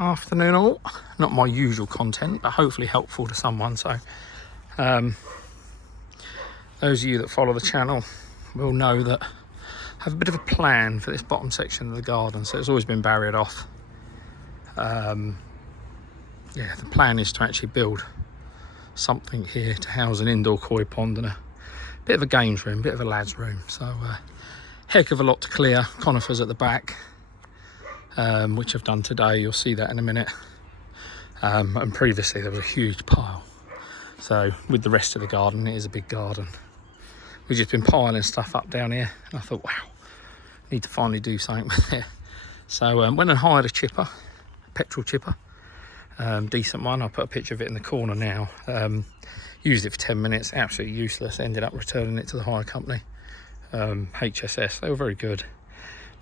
Afternoon all. Not my usual content, but hopefully helpful to someone. So those of you that follow the channel will know that I have a bit of a plan for this bottom section of the garden. So it's always been barriered off. The plan is to actually build something here to house an indoor koi pond and a bit of a games room, bit of a lads room. So heck of a lot to clear. Conifers at the back, which I've done today. You'll see that in a minute. And previously there was a huge pile. So with the rest of the garden, it is a big garden. We've just been piling stuff up down here, and I thought, wow, need to finally do something with it. So went and hired a chipper, a petrol chipper, decent one. I'll put a picture of it in the corner now. Used it for 10 minutes, absolutely useless. Ended up returning it to the hire company, HSS. They were very good.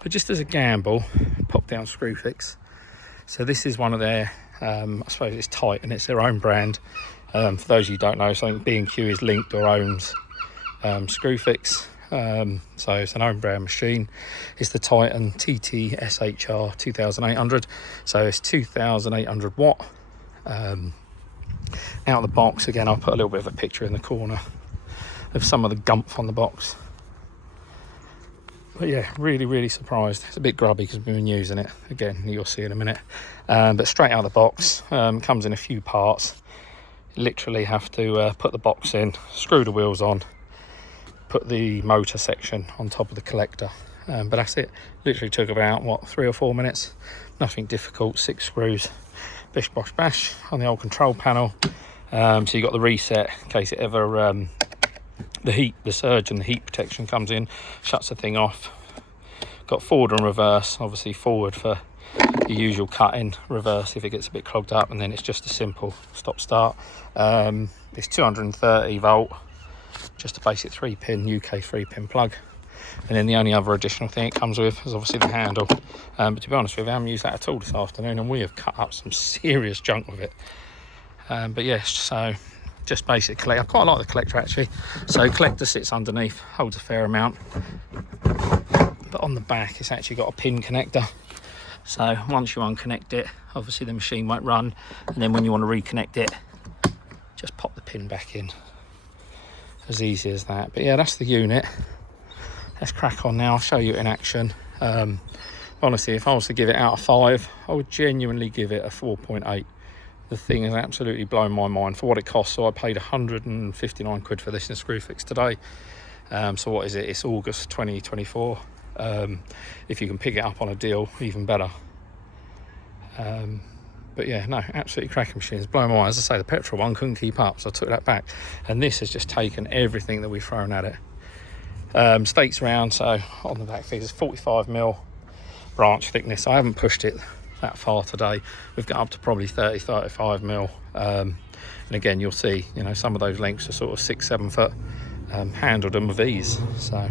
But just as a gamble, pop down Screwfix. So this is one of their, I suppose it's Titan, it's their own brand. For those of you who don't know, something B&Q is linked or owns Screwfix. So it's an own brand machine. It's the Titan TT-SHR 2800. So it's 2800 watt. Out of the box, again, I'll put a little bit of a picture in the corner of some of the gumph on the box. But yeah, really surprised. It's a bit grubby because we've been using it. Again, you'll see in a minute. But straight out of the box, comes in a few parts. Literally have to put the box in, screw the wheels on, put the motor section on top of the collector. But that's it. Literally took about, 3 or 4 minutes. Nothing difficult, 6 screws. Bish bosh bash on the old control panel. So you got the reset in case it ever... the surge and the heat protection comes in, shuts the thing off. Got forward and reverse, obviously forward for the usual cutting, reverse if it gets a bit clogged up, and then it's just a simple stop start. It's 230 volt, just a basic 3-pin UK 3-pin plug, and then the only other additional thing it comes with is obviously the handle. But to be honest with you, I haven't used that at all this afternoon, and we have cut up some serious junk with it. But yes, so just basic collector. I quite like the collector actually. So collector sits underneath, holds a fair amount, but on the back it's actually got a pin connector. So once you unconnect it, obviously the machine won't run, and then when you want to reconnect it, just pop the pin back in. As easy as that. But yeah, that's the unit. Let's crack on now. I'll show you it in action. Honestly, if I was to give it out of 5, I would genuinely give it a 4.8. The thing has absolutely blown my mind for what it costs. So I paid 159 quid for this in Screwfix today. So what is it? It's August 2024. If you can pick it up on a deal, even better. But yeah, no, absolutely cracking machines. Blown my mind. As I say, the petrol one couldn't keep up, so I took that back. And this has just taken everything that we've thrown at it. Stakes around, so on the back figures, 45mm branch thickness. I haven't pushed it that far today. We've got up to probably 30-35mm, and again you'll see, some of those lengths are sort of 6-7 foot. Handled them with ease. So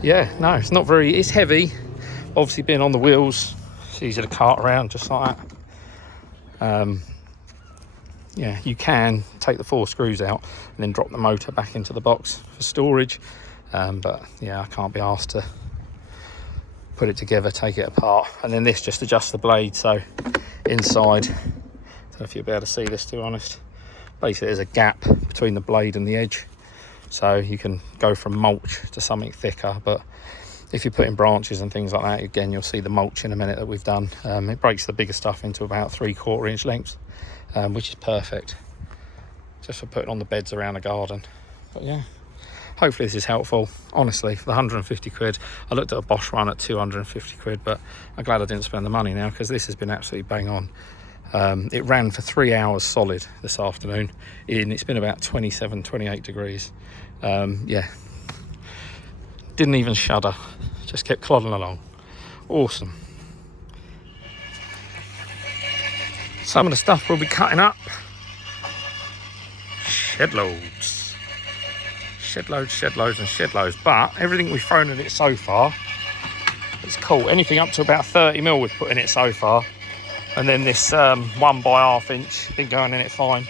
yeah, no, it's not very, it's heavy. Obviously being on the wheels, it's easy to cart around just like that. Yeah, you can take the 4 screws out and then drop the motor back into the box for storage, but yeah, I can't be asked to put it together, take it apart. And then this just adjusts the blade. So inside, I don't know if you'll be able to see this, to be honest, basically there's a gap between the blade and the edge, so you can go from mulch to something thicker. But if you're putting branches and things like that, again you'll see the mulch in a minute that we've done. It breaks the bigger stuff into about 3/4 inch lengths, which is perfect just for putting on the beds around the garden. But yeah, hopefully this is helpful. Honestly, for the 150 quid, I looked at a Bosch one at 250 quid, but I'm glad I didn't spend the money now, because this has been absolutely bang on. It ran for 3 hours solid this afternoon, and it's been about 27-28 degrees. Yeah, didn't even shudder, just kept plodding along. Awesome. Some of the stuff we'll be cutting up, shed loads, and shed loads. But everything we've thrown in it so far, it's cool. Anything up to about 30mm we've put in it so far. And then this 1/2 inch, been going in it fine.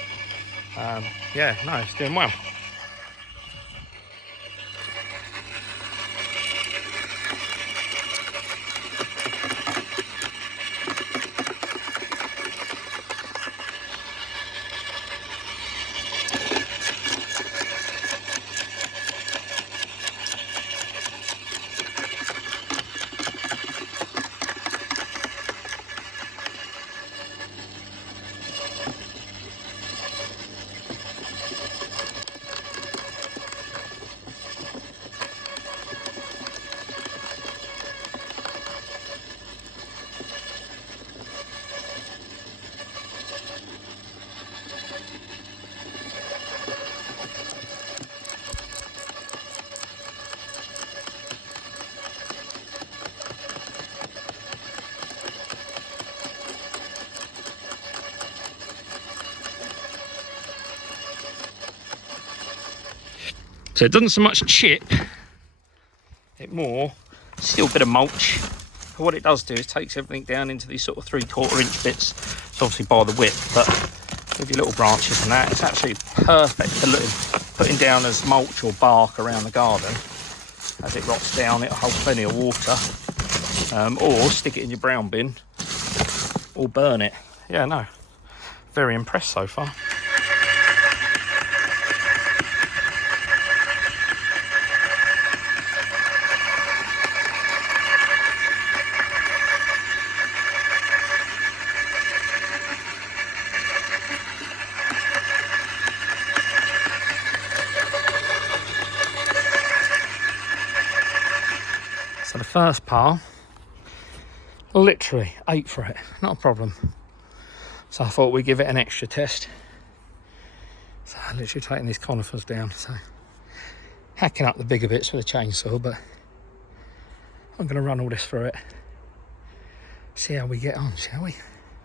Yeah, no, it's doing well. So it doesn't so much chip, it more, still a bit of mulch. But what it does do is takes everything down into these sort of 3/4 inch bits. It's obviously by the width, but with your little branches and that, it's actually perfect for putting down as mulch or bark around the garden. As it rots down, it'll hold plenty of water. Or stick it in your brown bin, or burn it. Yeah, no, very impressed so far. So the first pile, literally ate for it, not a problem. So I thought we'd give it an extra test. So I'm literally taking these conifers down, so hacking up the bigger bits with a chainsaw, but I'm going to run all this through it. See how we get on, shall we?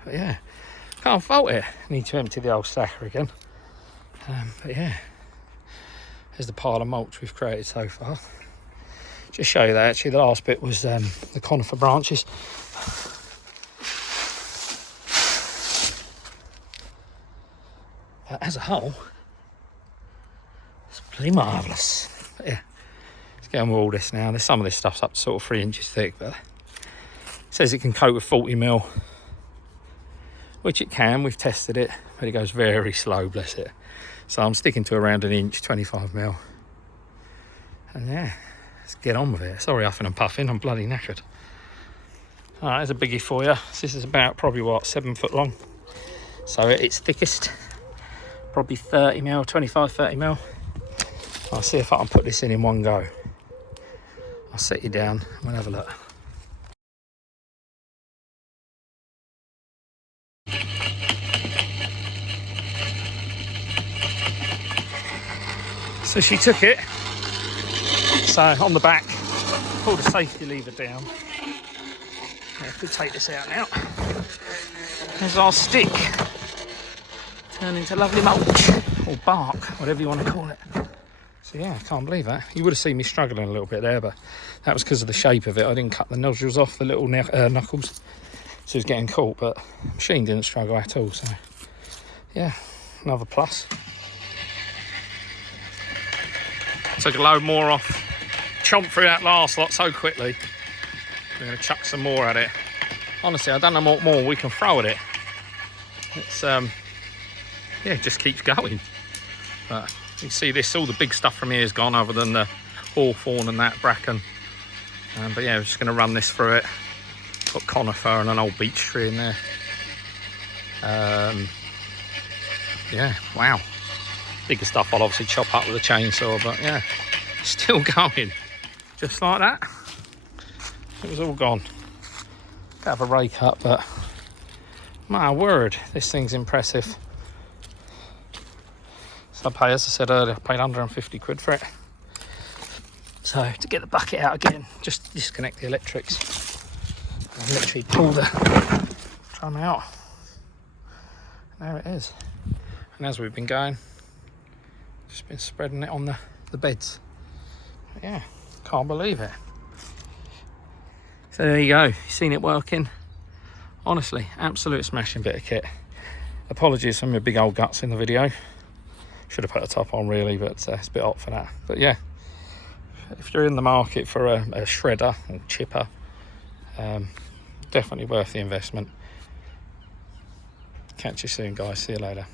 But yeah, can't fault it. Need to empty the old stacker again. But yeah, there's the pile of mulch we've created so far. Just show you that actually the last bit was the conifer branches. But as a whole, it's pretty marvellous. But yeah, let's get on with all this now. There's some of this stuff's up to sort of 3 inches thick, but it says it can coat with 40mm, which it can. We've tested it, but it goes very slow, bless it. So I'm sticking to around 1 inch, 25mm. And yeah, let's get on with it. Sorry, huffing and puffing, I'm bloody knackered. All right, there's a biggie for you. This is about probably what, 7 foot long. So at its thickest, probably 30mm, 25-30mm. I'll see if I can put this in one go. I'll set you down and we'll have a look. So she took it. So on the back, pull the safety lever down. Yeah, if we take this out now, there's our stick. Turn into lovely mulch, or bark, whatever you want to call it. So yeah, I can't believe that. You would have seen me struggling a little bit there, but that was because of the shape of it. I didn't cut the nodules off, the little knuckles, so it was getting caught, but the machine didn't struggle at all, so yeah, another plus. Took a load more off. Chomped through that last lot so quickly. We're going to chuck some more at it. Honestly, I don't know what more we can throw at it. It's yeah, it just keeps going. But you see this, all the big stuff from here is gone, other than the hawthorn and that bracken. But yeah, we're just going to run this through it. Put conifer and an old beech tree in there. Yeah, wow. Bigger stuff I'll obviously chop up with a chainsaw, but yeah, still going. Just like that. It was all gone. Bit of a rake up, but my word, this thing's impressive. So I as I said earlier, I paid 150 quid for it. So to get the bucket out again, just disconnect the electrics and literally pull the drum out. And there it is. And as we've been going, just been spreading it on the beds. But yeah, can't believe it. So there you go, you've seen it working. Honestly, absolute smashing bit of kit. Apologies for my big old guts in the video. Should have put a top on really, but it's a bit hot for that. But yeah, if you're in the market for a shredder or chipper, definitely worth the investment. Catch you soon, guys. See you later.